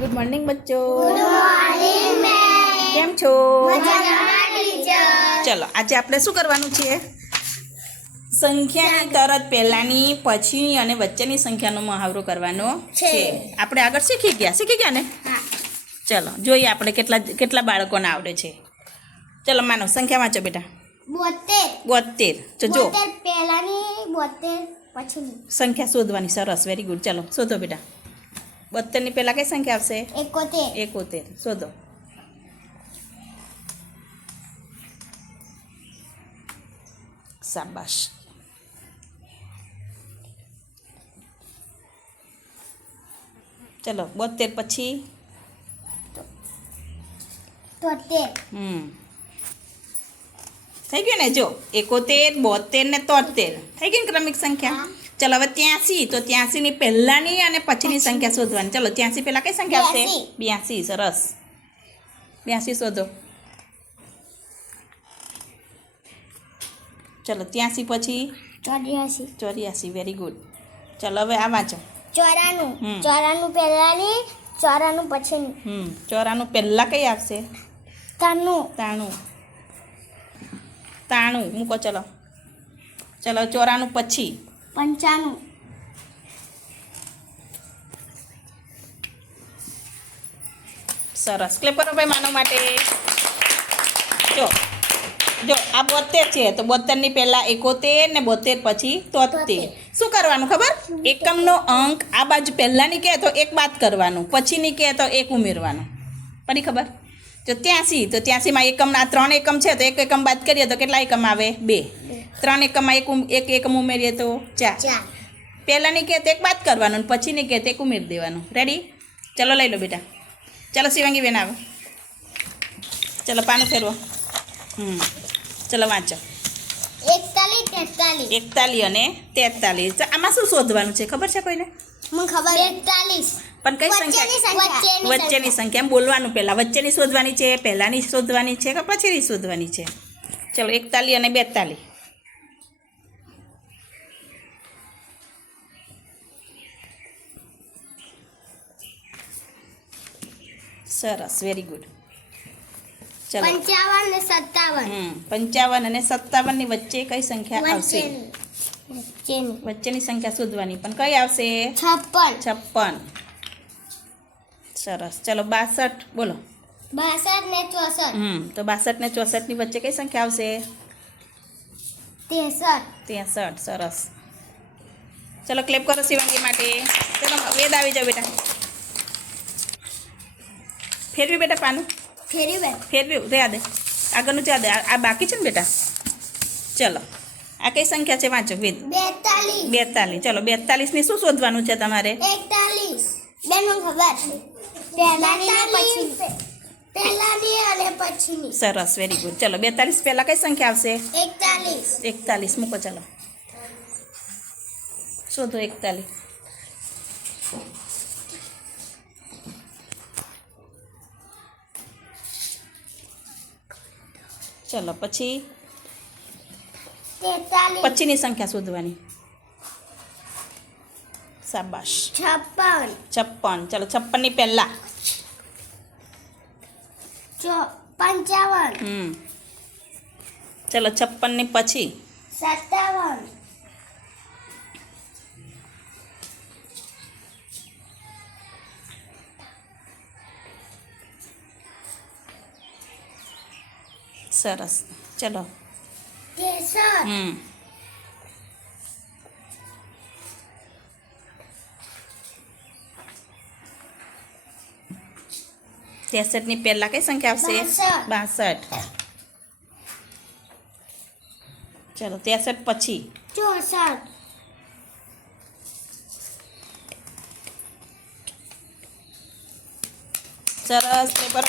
Good morning બચ્ચો કેમ છો? ચલો આજે આપણે શું કરવાનું છે? સંખ્યાની તરત પહેલાની પછીની અને વચ્ચેની સંખ્યાનો મહાવરો કરવાનો છે. આપણે આગળ શીખી ગયા. શીખી ગયા ને? ચલો જોઈએ આપણે કેટલા કેટલા બાળકોને આવડે છે. ચલો માનો સંખ્યા વાંચો બેટા. બોતેર. બોતેર. તો જો. પહેલાની બોતેર પછીની. સંખ્યા શોધવાની સરસ. વેરી ગુડ ચલો શોધો બેટા. બોતેરની પહેલાં કઈ સંખ્યા આવશે એકોતેર એકોતેર શોધો શાબાશ ચલો બોતેર પછી તોતેર હમ થઈ ગયું ને જો એકોતેર બોતેર ને તોતેર થઈ ગઈ ને ક્રમિક સંખ્યા ચલો હવે ત્યાંસી. તો ત્યાંસીની પહેલાની અને પછીની સંખ્યા શોધવાની. ચલો ત્યાંસી પહેલાં કઈ સંખ્યા આવશે? બ્યાસી. સરસ. બ્યાસી શોધો. ચલો ત્યાંસી પછી? ચોર્યાસી. ચોર્યાસી વેરી ગુડ ચલો હવે આ વાંચો. ચોરાનું ચોરાનું પહેલાની ચોરાનું પછીની. હમ ચોરાનું પહેલાં કઈ આવશે? તાણું. તાણું. તાણું. મૂકો ચલો. ચલો ચોરાનું પછી. પંચાણું. સરસ. ક્લેપ કરો ભાઈ માનવ માટે. જો જો આ બોતેર છે તો બોતેરની પહેલાં એકોતેર ને બોતેર પછી તોતેર. શું કરવાનું ખબર? એકમનો અંક આ બાજુ પહેલાંની કહે તો એક બાદ કરવાનું પછીની કહે તો એક ઉમેરવાનું. પડી ખબર? જો ત્યાંસી તો ત્યાંસીમાં એકમના ત્રણ એકમ છે તો એક એકમ બાદ કરીએ તો કેટલા એકમ આવે? બે. ત્રણ એકમમાં એક એક એકમ ઉમેરીએ તો ચાર. પહેલાંની કહે તો એક બાદ કરવાનું પછીની કહે તો એક ઉમેરી દેવાનું. રેડી ચલો લઈ લો બેટા. ચલો શિવાંગી બેન આવો. ચલો પાનું ફેરવો. હમ. ચલો વાંચો. એકતાલીસ અને તેતાલીસ. આમાં શું શોધવાનું છે? ખબર છે કોઈને? ખબર પણ કઈ સંખ્યા? વચ્ચેની સંખ્યા. બોલવાનું પહેલાં. વચ્ચેની શોધવાની છે પહેલાંની શોધવાની છે કે પછીની શોધવાની છે? ચલો એકતાલીસ અને બેતાલીસ. સરસ વેરી ગુડ ચલો. પંચાવન અને સત્તાવન. પંચાવન અને સત્તાવનની વચ્ચે કઈ સંખ્યા આવશે? વચ્ચેની. સંખ્યા શોધવાની. પણ કઈ આવશે? છપ્પન. છપ્પન. સરસ. ચલો બાસઠ. બોલો. બાસઠ ને ચોસઠ. હમ તો બાસઠ ને ચોસઠની વચ્ચે કઈ સંખ્યા આવશે? ત્રેસઠ. ત્રેસઠ. સરસ. ચલો ક્લેપ કરો શિવાંગી માટે. ચલો વેદ આવી જાઓ બેટા. ફેરવી બેટા પાનું? ફેરવ્યું બે ફેરવ્યું? રહ્યા દે. આગળનું દે. આ બાકી છે ને બેટા? ચલો. આ કઈ સંખ્યા છે? વાંચો. વેદ બેતાલીસ. બેતાલીસ. ચલો બેતાલીસની શું શોધવાનું છે તમારે? એકતાલીસ. બેન ખબર પહેલાની પહેલાની અને પછીની. સરસ વેરી ગુડ ચલો બેતાલીસ પહેલાં કઈ સંખ્યા આવશે? એકતાલીસ. એકતાલીસ. મૂકો ચલો. શોધો એકતાલીસ. ચલો પછી? પચીની પછીની સંખ્યા શોધવાની. શાબાશ. છપ્પન. છપ્પન. ચલો છપ્પનની પહેલાં. પંચાવન. હમ. ચલો છપ્પનની પછી. સત્તાવન. સરસ. ચલો. હમ. ત્રેસઠની પહેલાં કઈ સંખ્યા આવશે. બાસઠ. ચલો ત્રેસઠ પછી. ચોસઠ. સરસ પેપર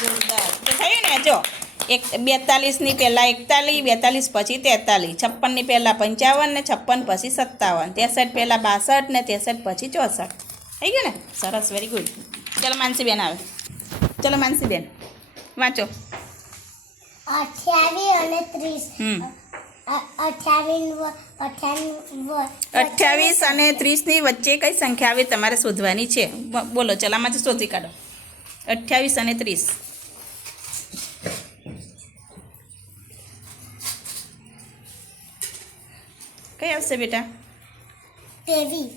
જોરદાર. થયું ને? જો. એક બેતાલીસની પહેલાં એકતાલીસ બેતાલીસ પછી તેતાલીસ છપ્પનની પહેલાં પંચાવન ને છપ્પન પછી સત્તાવન ત્રેસઠ પહેલાં બાસઠ ને ત્રેસઠ પછી ચોસઠ. થઈ ગયું ને? સરસ વેરી ગુડ ચલો માનસીબેન આવે. ચલો માનસીબેન વાંચો. અઠ્યાવીસ અને ત્રીસ. અઠ્યાવીસ અને ત્રીસની વચ્ચે કઈ સંખ્યા આવે? તમારે શોધવાની છે. બોલો ચાલો આમાંથી શોધી કાઢો. અઠ્યાવીસ અને ત્રીસ. કઈ આવશે બેટા? તેવી.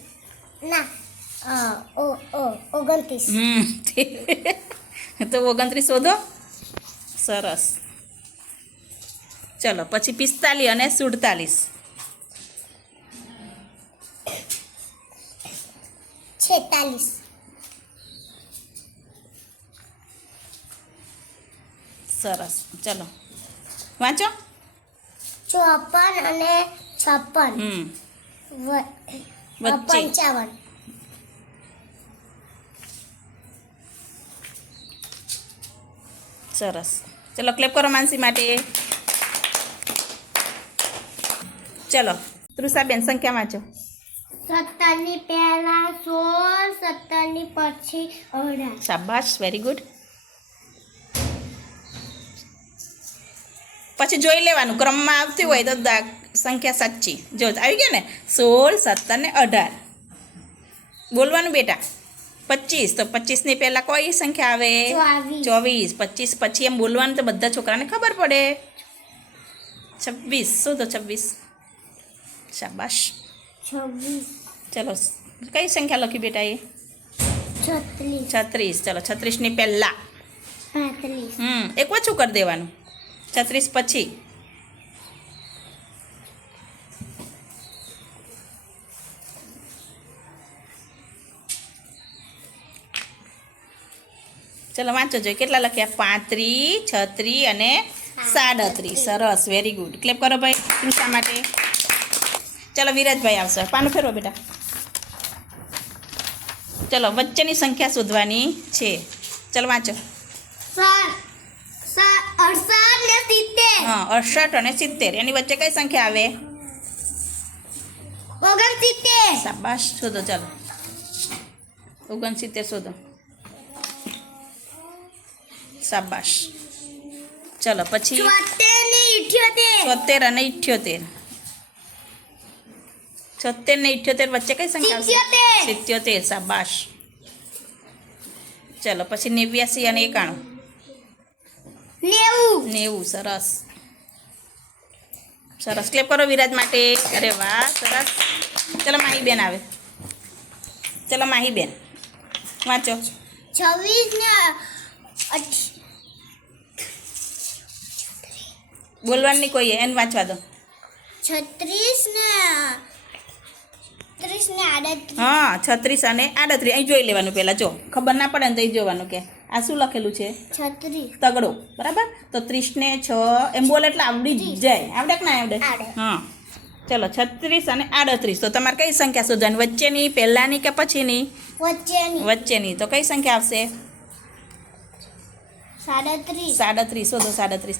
ના ઓ ઓ ઓગણત્રીસ. તો. ઓગણત્રીસ શોધો સરસ. ચલો પછી પિસ્તાલીસ અને સુડતાલીસ. છેતાલીસ. સરસ. ચલો. વાંચો? ચોપન અને છપ્પન. પંચાવન. સરસ. ચલો ક્લેપ કરો માનસી માટે. ચલો તૃષાબેન સંખ્યા વાંચો સત્તરની પહેલા સોળ સત્તરની પછી અઢાર. શાબાશ વેરી ગુડ પછી જોઈ લેવાનું. ક્રમમાં આવતી હોય તો સંખ્યા સાચી. જો આવી ગયા ને? સોળ સત્તર ને અઢાર. બોલવાનું બેટા. પચીસ. તો પચીસની પહેલાં કોઈ સંખ્યા આવે? ચોવીસ. પચીસ પછી એમ બોલવાનું તો બધા છોકરાને ખબર પડે. છવ્વીસ. શું તો છવ્વીસ? શાબાશ. ચલો કઈ સંખ્યા લખી બેટા એ? છત્રીસ. છત્રીસ. ચલો છત્રીસની પહેલાં. હમ એક ઓછું કરી દેવાનું. છત્રીસ પછી. ચલો વાંચો જોઈએ કેટલા લખ્યા? પાંત્રી છત્રી અને સાડત્રીસ. સરસ વેરી ગુડ ક્લેપ કરો ભાઈ તૃષા માટે? ચલો વિરાજભાઈ આવશે. પાનું ફેરવો બેટા. ચલો, વચ્ચેની સંખ્યા શોધવાની છે. ચલો વાંચો. હા અડસઠ અને સિત્તેર. એની વચ્ચે કઈ સંખ્યા આવે? ઓગણસિત્તેર. શાબાશ. શોધો ચાલો. ઓગણસિત્તેર શોધો. શાબાશ. ચલો પછી છોતેર અને ઇઠ્યોતેર. છોતેર ને ઇઠ્યોતેર વચ્ચે કઈ સંખ્યા આવશે? સિત્યોતેર. સિત્યોતેર. શાબાશ. ચલો પછી નેવ્યાસી અને એકાણું. નેવું નેવું સરસ. સરસ. ક્લેપ કરો વિરાજ માટે. અરે વાહ સરસ. ચલો માહીબેન આવે. ચલો માહીબેન વાંચો. છવ્વીસ ને બોલવાની કોઈ એને વાંચવા દો. છત્રીસ ને ત્રીસ ને આડત્રીસ. હા છત્રીસ અને આડત્રીસ. અહીં જોઈ લેવાનું પહેલાં જો. ખબર ના પડે ને તો એ જોવાનું કે. આ શું લખેલું છે? છત્રીસ તગડો. બરાબર? તો ત્રીસને છ એમ બોલે એટલે આવડી જ જાય. આવડે કે ના આવડે? આવડે. હા. ચલો છત્રીસ અને આડત્રીસ. તો તમારે કઈ સંખ્યા શોધવાની? વચ્ચેની પહેલાની કે પછીની? વચ્ચેની. વચ્ચેની. તો કઈ સંખ્યા આવશે? સાડત્રીસ. સાડત્રીસ. શોધો સાડત્રીસ.